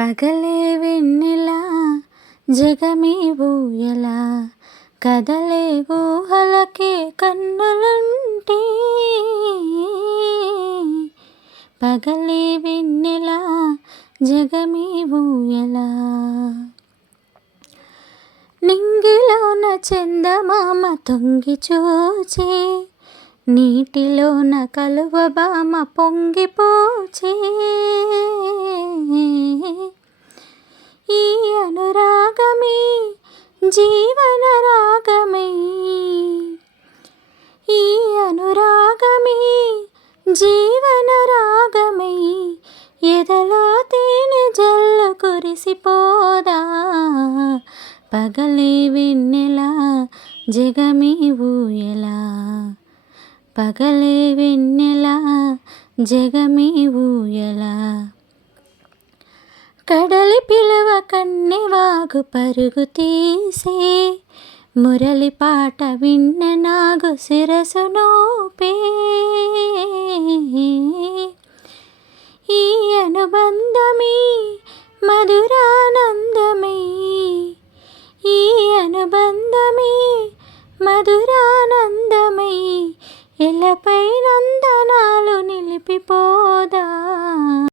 పగలే వెన్నెల జగమే ఊయల కదలే ఊహలకే కన్నులుంటే పగలే వెన్నెల జగమే ఊయల నింగిలోన చందమామ తొంగి చూచే నీటిలోన కలువబామ పొంగిపోచే ఈ అనురాగమే జీవన రాగమై ఈ అనురాగమే జీవన రాగమై ఎదలో తేనె జల్లు కురిసిపోదా పగలే వెన్నెల జగమే ఊయల పగలే వెన్నెల జగమే ఊయల కడలి పిలవ కన్నెవాగు పరుగు తీసే మురళి పాట విన్న నాగు శిరసు నోపే ఈ అనుబంధమే మధురానందమే ఈ అనుబంధమే మధుర